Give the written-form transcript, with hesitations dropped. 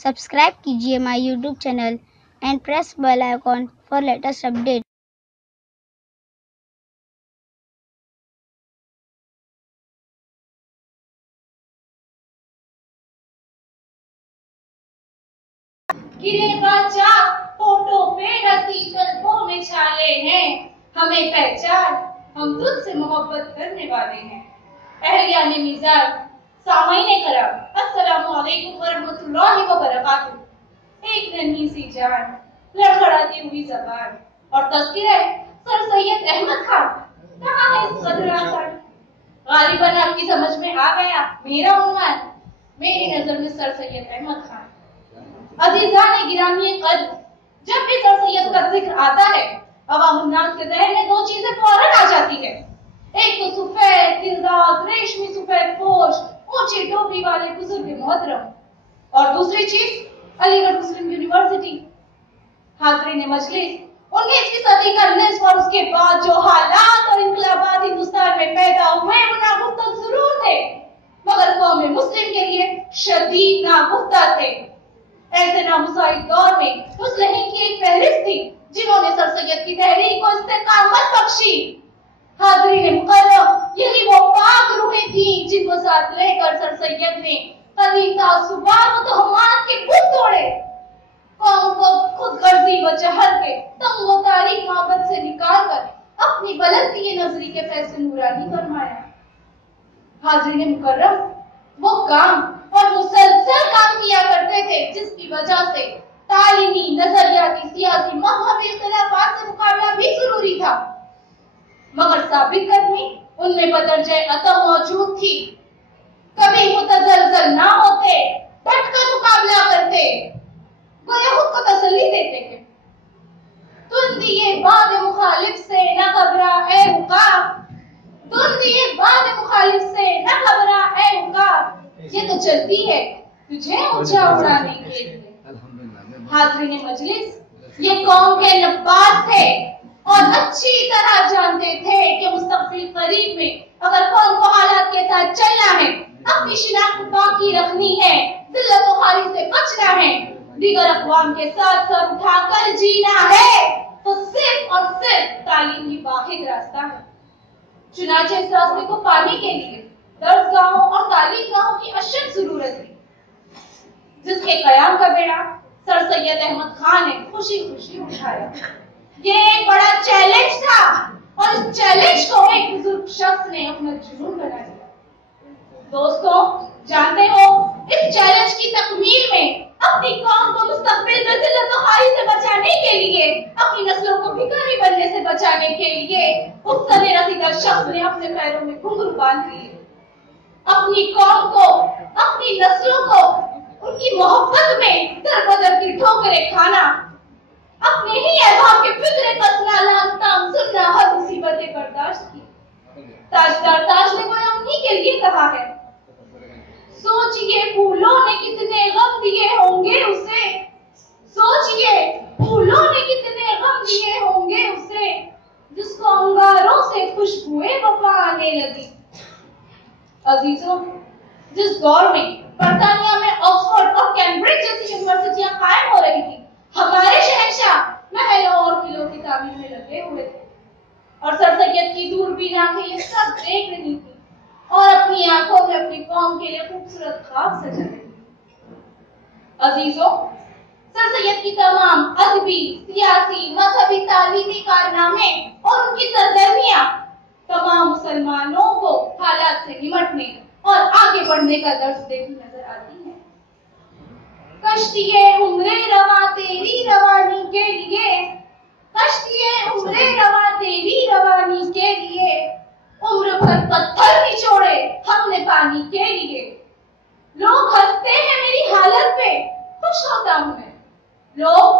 Subscribe कीजिए my YouTube channel and press bell icon for latest update. गिरेगा chalk photo पे रसी कल्पों में छाले हैं, हमें पहचान हम तुझसे मोहब्बत करने वाले हैं। अहलिया ने मिजाज सामईने कराम, अस्सलामु अलैकुम वरहमतुल्लाहि वबरकातुहू। एक नन्ही सी जान, लड़खड़ाती हुई ज़बान और तज़किरा सर सैयद अहमद खान। कहाँ है इस कदर आसान? गालिबन आपकी समझ में आ गया मेरा उन्वान। मेरी नजर में सर सैयद अहमद खान। अजीज़ान गिरामी कद्र, जब भी सर सैयद का जिक्र आता है अवामुन्नास के ज़हन में दो चीजें फौरन आ जाती है। एक तो सफेद दिलदार रेशमी सफेद पोश ऊंची टोपी वाले बुजुर्ग मोहतरम, और दूसरी चीज अलीगढ़ मुस्लिम यूनिवर्सिटी। हाज़रीन मजलिस, 19वीं सदी का निस्फ और उसके बाद जो हालात और इनकलाबात हिंदुस्तान में पैदा हुए वो नागुफ्ता जरूर थे, मगर कौम मुस्लिम के लिए शदीद नागुफ्ता थे। ऐसे नामुसाइद दौर में मुस्लिमीन की एक फहरिस्त थी जिन्होंने सर सैयद की तहरीक को इस्तेकामत बख्शी। हाज़रीन मुकर्रम, यही वो पाक रूहें थी जिनको साथ लेकर सर सैयद ने कदीम तासुबात व तोहमात के बुत तोड़े। कौम को खुद गर्जी व जहर के तंग व तारीक मोहब्बत से निकाल कर अपनी बुलंदी नजरी के फैसले नूरानी फरमाया। हाज़रीन मुकर्रम, वो काम और मुसलसल काम किया करते थे जिसकी वजह से तालीमी नजरियाती सियासी मजहबी इख्तिलाफात से मुकाबला भी जरूरी था, मगर साबित कदमी उनमें बदरजे अता मौजूद थी। कभी मुतजलजल ना होते, डटकर मुकाबला करते, गोया खुद को तसल्ली देते थे। तुम दिए बाद मुखालिफ से न घबरा ए उकाब, तुम दिए बाद मुखालिफ से न घबरा ए उकाब, ये तो चलती है तुझे ऊंचा उड़ाने के लिए। हाज़रीन मजलिस, ये कौम के नब्बाज थे और अच्छी तरह जानते थे कि मुस्तक़बिल करीब में अगर कौम को हालात के साथ चलना है, अपनी शिनाख्त बाकी रखनी है, जिल्लत व खारी से बचना है, दीगर अक़वाम के साथ सर उठाकर जीना है, तो सिर्फ और सिर्फ तालीम ही वाहिद रास्ता है। चुनांचे इस रास्ते को पाने के लिए दर्सगाहों और तालीमगाहों की अशद जरूरत थी, जिसके कयाम का बेड़ा सर सैयद अहमद खान ने खुशी खुशी उठाया। ये एक बड़ा चैलेंज था और इस चैलेंज को एक बुजुर्ग शख्स ने अपना जुनून बना दिया। दोस्तों, जानते हो, इस चैलेंज की तकमील में अपनी कौम को मुस्तक़बिल में ज़िल्लत व खारी से बचाने के लिए, अपनी नस्लों को भिखारी बनने से बचाने के लिए उस सने रसीदा शख्स ने अपने पैरों में घुंघरू बांध लिए। अपनी कौम को, अपनी नस्लों को उनकी मोहब्बत में दर बदर की ठोकरें खाना, अपने ही अहबाब के फिक्रे कसना लांताम सुनना हर मुसीबतें बर्दाश्त की। ताजदार ताज ने गोया उन्हीं के लिए कहा है, सोचिए फूलों ने कितने गम दिए होंगे उसे, सोचिए फूलों ने कितने गम दिए होंगे उसे, जिसको अंगारों से खुशबुएं वफा आने लगी। अजीजों, जिस दौर में बर्तानिया में ऑक्सफोर्ड और कैम्ब्रिज जैसी यूनिवर्सिटियां कायम हो रही थी, हमारे शहंशाह महलों और किलों की तामीर में लगे हुए थे और सर सैयद की दूरबीन आंखें ये सब देख रही थी और अपनी आंखों में अपनी कौम के लिए खूबसूरत ख्वाब सजा रही थी। अजीजों, सर सैयद की तमाम अदबी, सियासी, मजहबी, तालीमी कारनामे और उनकी सरगर्मियां तमाम मुसलमानों को हालात से निमटने और आगे बढ़ने का दर्स देती नजर आती है। कश्तिए उम्रे रवा तेरी रवानी के लिए, कश्तिए उम्रे रवा तेरी रवानी के लिए, उम्र भर पत्थर निचोड़े हमने पानी के लिए। लोग हंसते हैं मेरी हालत पे, खुश होता हूं मैं, लोग